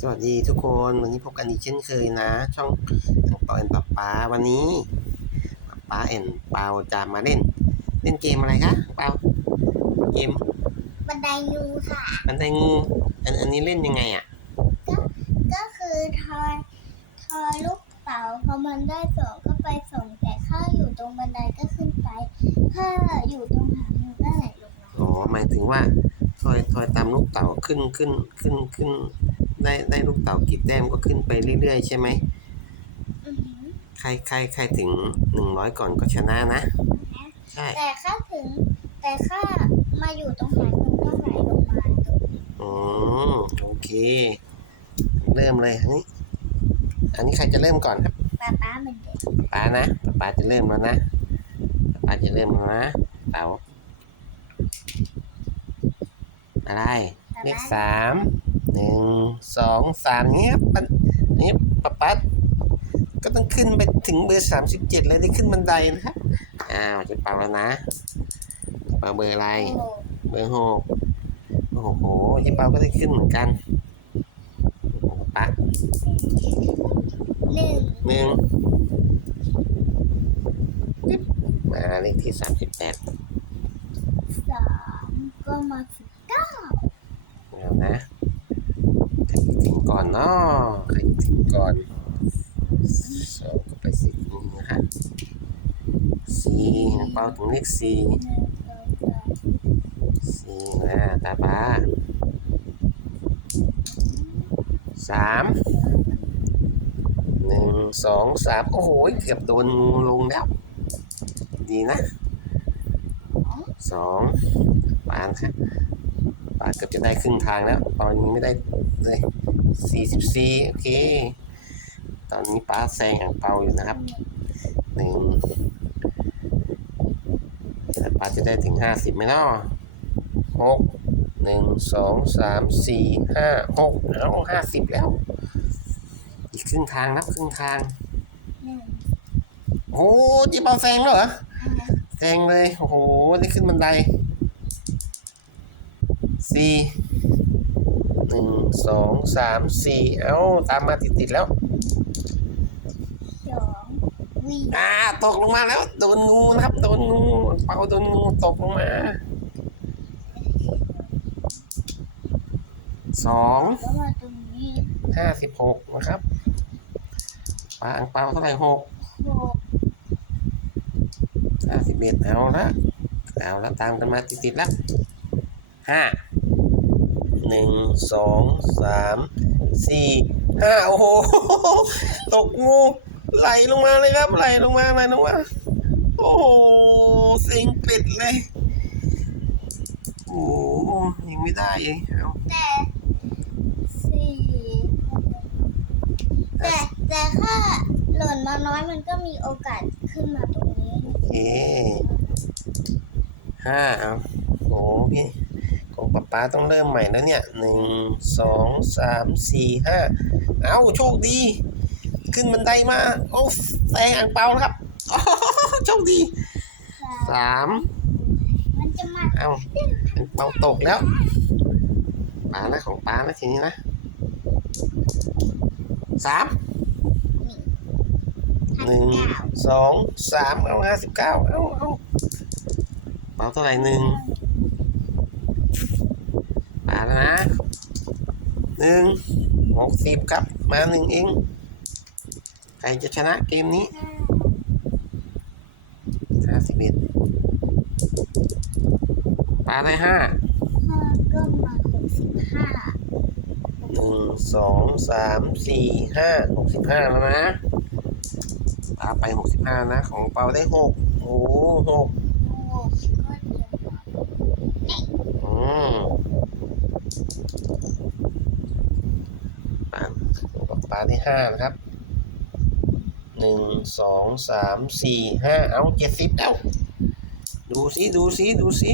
สวัสดีทุกคนวันนี้พบกันอีกเช่นเคยนะ ช่องของเปาแอนปับป้าวันนี้ปับป้าแอนเปาจะมาเล่น เล่นเกมอะไรคะเปาเกมบันไดงูค่ะบันไดงูอันอันนี้เล่นยังไงอะก็คือทอยทอยลูกเต๋าพอมันได้สองก็ไปส่งแต่ถ้าอยู่ตรงบันไดก็ขึ้นไปถ้าอยู่ตรงหางงูก็ไหลลงมาอ๋อหมายถึงว่าทอยทอยตามลูกเต่าขึ้นขึ้นขึ้นขึ้น ได้ได้ลูกเต่ากี่แต้มก็ขึ้นไปเรื่อยๆ ใช่ไหมอือหือใครใครใครถึงหนึ่งร้อยก่อนก็ชนะนะ ใช่ แต่ถ้าถึง แต่ถ้ามาอยู่ตรงหางงูก็ไหลลงมาตรงอ๋อโอเค เริ่มเลยอันนี้ อันนี้ใครจะเริ่มก่อนครับป้าป้าเหมือนเดิมป๊านะป๊าจะเริ่มแล้วนะป๊าจะเริ่มแล้วนะเต๋าอะไรป้าเลขป้าสาม หนึ่งสองสามเนี้ยปันนี้ป๊าป๊าก็ต้องขึ้นไปถึงเบอร์สามสิบเจ็ดเลยได้ขึ้นบันไดนะครับอ้าวจะเป่าแล้วนะเป่าเบอร์อะไรโอ้โหเบอร์หกโอ้โหเจ๊เปาก็ได้ขึ้นเหมือนกันโอ้โหปะหนึ่งหนึ่งจิ๊บมาเลขที่สามสิบแปดสามก็มาสิบเก้า แล้วนะใครจะถึงก่อ นาะใครจะถึงก่อนสองก็ไปสี่นี่นะคะสี่เป้าถึงเลขสี่สี่นะตาปาสามหนึ่งสองสามโอ้โหเกือบโดนลงแล้ว ดีนะสองปานค่ะปานเกือบจะได้ครึ่งทางแล้ว ตอนนี้ไม่ได้เลย สี่สิบสี่โอเค ตอนนี้ป้าแซงอ่างเปาอยู่นะครับหนึ่งแต่ป้าจะได้ถึงห้าสิบไหมเนาะหกหนึ่งสองสามสี่ห้าหกแล้วห้าสิบแล้ว อีกครึ่งทางแล้วครึ่งทางหนึ่งโอ้จีเปาแซงแล้วเหรอห้าแซงเลย โอ้โห ได้ขึ้นบันไดสี่ห นึ่งสองสามสี่เอ้าตามมาติดๆแล้วสองวีอ่าตกลงมาแล้วโดนงูนะครับโดนงูเปาโดนงูตกลงมาสองก็มาตรงนี้ห้าสิบหกนะครับปลาอังเปาเท่าไหร่หกหกห้าสิบเอ็ดเอาละเอาละตามกันมาติดๆแล้วห้า หนึ่งสองสามสี่ห้าโอ้โห ตกงูไหลลงมาเลยครับ ไหลลงมาไหลลงมาโอ้โหเซ็งเป็ดเลย โอ้โหยังไม่ได้เลยเอาแต่สี่แต่แต่ถ้าหล่นมาน้อยมันก็มีโอกาสขึ้นมาตรงนี้โอเคห้าเอาโอ้พี่ของ ป๊าป๊าต้องเริ่มใหม่แล้วเนี่ยหนึ่งสองสามสี่ห้าเอาโชคดี ขึ้นบันไดมา โอ้แซงอ่างเปาแล้วครับโชคดีสามมันจะมาเอาอ่างเปาตกแล้วปลานะของปลานะทีนี้นะสามหนึ่งสองสามเอาห้าสิบเก้าเอาเอาเปาเท่าไหร่หนึ่ง ปลาแล้วนะหนึ่งหกสิบครับ มาหนึ่งเองใครจะชนะเกมนี้ห้าสิบเอ็ดปลาได้ห้าห้าก็มาหกสิบห้าหนึ่งสองสามสี่ห้าหกสิบห้าแล้วนะปลาไปหกสิบห้านะ ของเปาได้หกโอ้หกหกก็จะมา อืมปลาของปลาได้ห้านะครับหนึ่งสองสามสี่ห้าเอาเจ็ดสิบแล้วดูสิดูสิดูสิ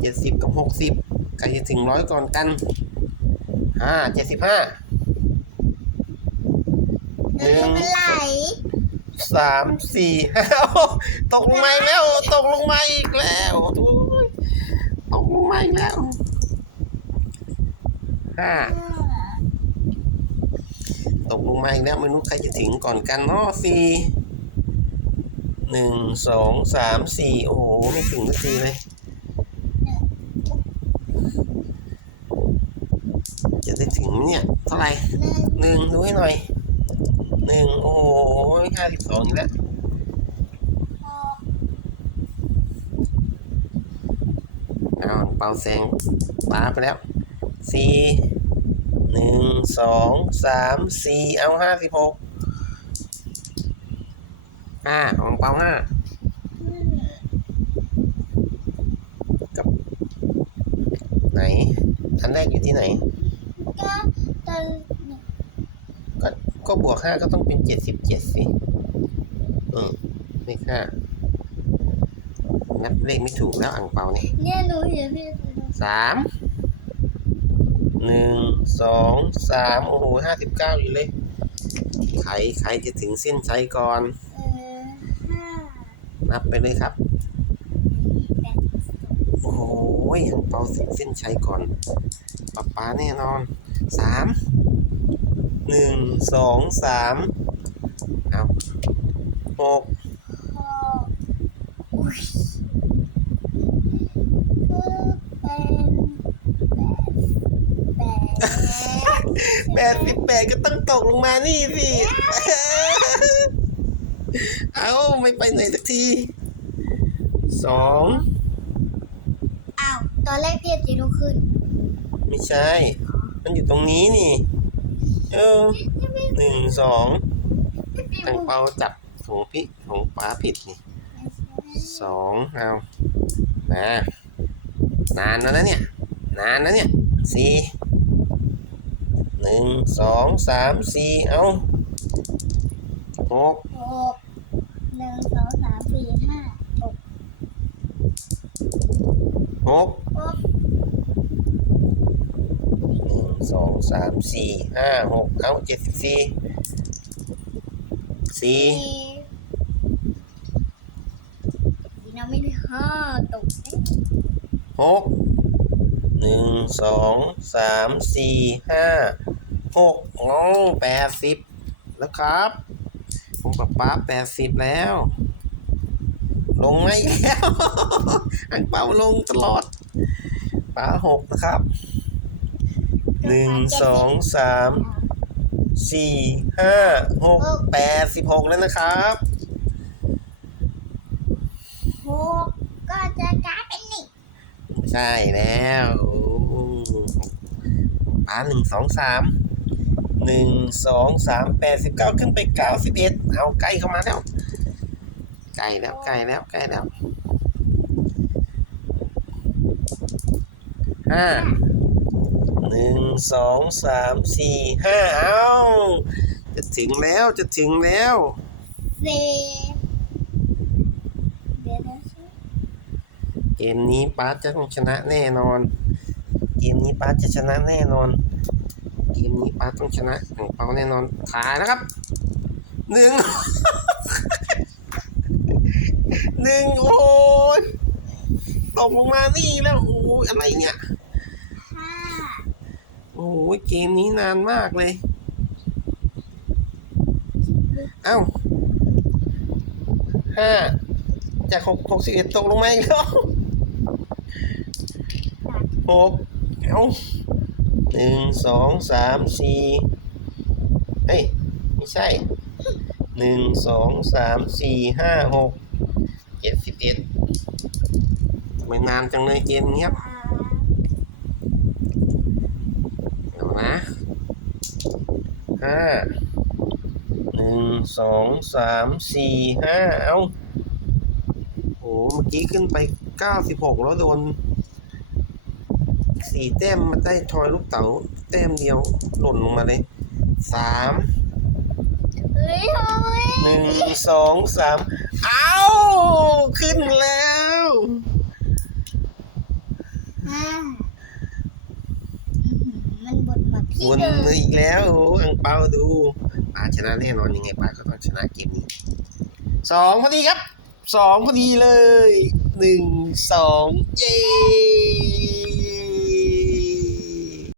เจ็ดสิบกับหกสิบใครจะถึงร้อยก่อนกันห้าเจ็ดสิบห้าหนึ่งไหล สามสี่ห้าตกลงมาอีกแล้ว ตกลงมาอีกแล้วตกลงมาอีกแล้วห้าตกลงมาอีกแล้วไม่รู้ใครจะถึงก่อนกันเนาะสี่หนึ่งสองสามสี่โอ้โห ไม่ถึงสักทีเลย จะได้ถึงเนี่ย เท่าไหร่หนึ่งดูให้หน่อย หนึ่งโอ้โหห้าสิบสองอีกแล้วเอาเป่าแสงปาไปแล้วสี่หนึ่งสองสามสี่เอาห้าสิบหกห้าของเป่าห้าอืมไหนอันแรกอยู่ที่ไหนก็ตอน ก็ก็บวกห้าก็ต้องเป็นเจ็ดสิบเจ็ดสิอืมเลขห้านับเลขไม่ถูกแล้วอ่างเปาเนี่ยเนี่ยหนูเห็นพี่สามหนึ่งสองสามโอ้โหห้าสิบเก้าอยู่เลยใครใครจะถึงเส้นชัยก่อน เออห้านับไปเลยครับ แปดสิบสองโอ้โหอ่างเปาถึงเส้นชัยก่อนป๊าป๊าแน่นอนสาม หนึ่งสองสามเอาหกหกอุ้ยก็เป็นแปดแปดสิบแปดก็ต้องตกลงมานี่สิ เอาไม่ไปไหนสักทีสองอ้าว ตอนแรกพี่จีลุกขึ้น ไม่ใช่ มันอยู่ตรงนี้นี่ เออหนึ่งสองทางเปาจับของพี่ของป๋าผิดนี่สองเอามานานแล้วนะเนี่ย นานแล้วเนี่ยสี่หนึ่งสองสามสี่เอาหกหกหนึ่งสองสามสี่ห้าหกหกหกหนึ่ง สองสามสี่ห้าหกเอาเจ็ดสิบสี่สี่สี่ดีนไม่ได้ห้าตกหกหนึ่งสองสามสี่ห้าหกงงแปดสิบแล้วครับผมป๊าป๊าแปดสิบแล้ว ลงไหมแล้วอังเปาลงตลอดป้าหกนะครับ หนึ่งสองสามสี่ห้าหกแปดสิบหกแล้วนะครับหกก็จะกลายเป็นหนึ่งใช่แล้วโอ้ป้าหนึ่งสองสามหนึ่งสองสามแปดสิบเก้าขึ้นไปเก้าสิบเอ็ดเอาใกล้เข้ามาแล้วใกล้แล้วใกล้แล้วใกล้แล้วห้า หนึ่งสองสามสี่ห้าเอาจะถึงแล้วจะถึงแล้วสี่เกมนี้ป้าจะต้องชนะแน่นอน เกมนี้ป้าจะชนะแน่นอน เกมนี้ป้าต้องชนะของเปาแน่นอนถ่ายนะครับหนึ่งหนึ่งโอ้ยตกลงมานี่แล้วโอ้อะไรเนี่ย โอ้ยเกมนี้นานมากเลย เอ้าห้าจากหกหกสิบเอ็ดตกลงมาอีกแล้วหกเอาหนึ่งสองสามสี่เฮ้ยไม่ใช่หนึ่งสองสามสี่ห้าหกเจ็ดสิบเอ็ดทำไมนานจังเลยเกมเนี้ยสาม เดี๋ย วะห้าหนึ่งสองสามสี่ห้าเอาโหเมื่อกี้ขึ้นไปเก้าสิบหกแล้วโดนสี่แต้มมาได้ทอยลูกเต๋าแต้มเดียวหล่นลงมาเลยสามหนึ่งสองสามเอาขึ้นแล้ว ห้าอื้อหือมันบดมาที่ วนเดิมาอีกแล้วโอ้อังเปาดูป้าชนะแน่นอนยังไงป้าก็ต้องชนะเกมนี้สองพอดีครับสองพอดีเลยหนึ่งสองเย้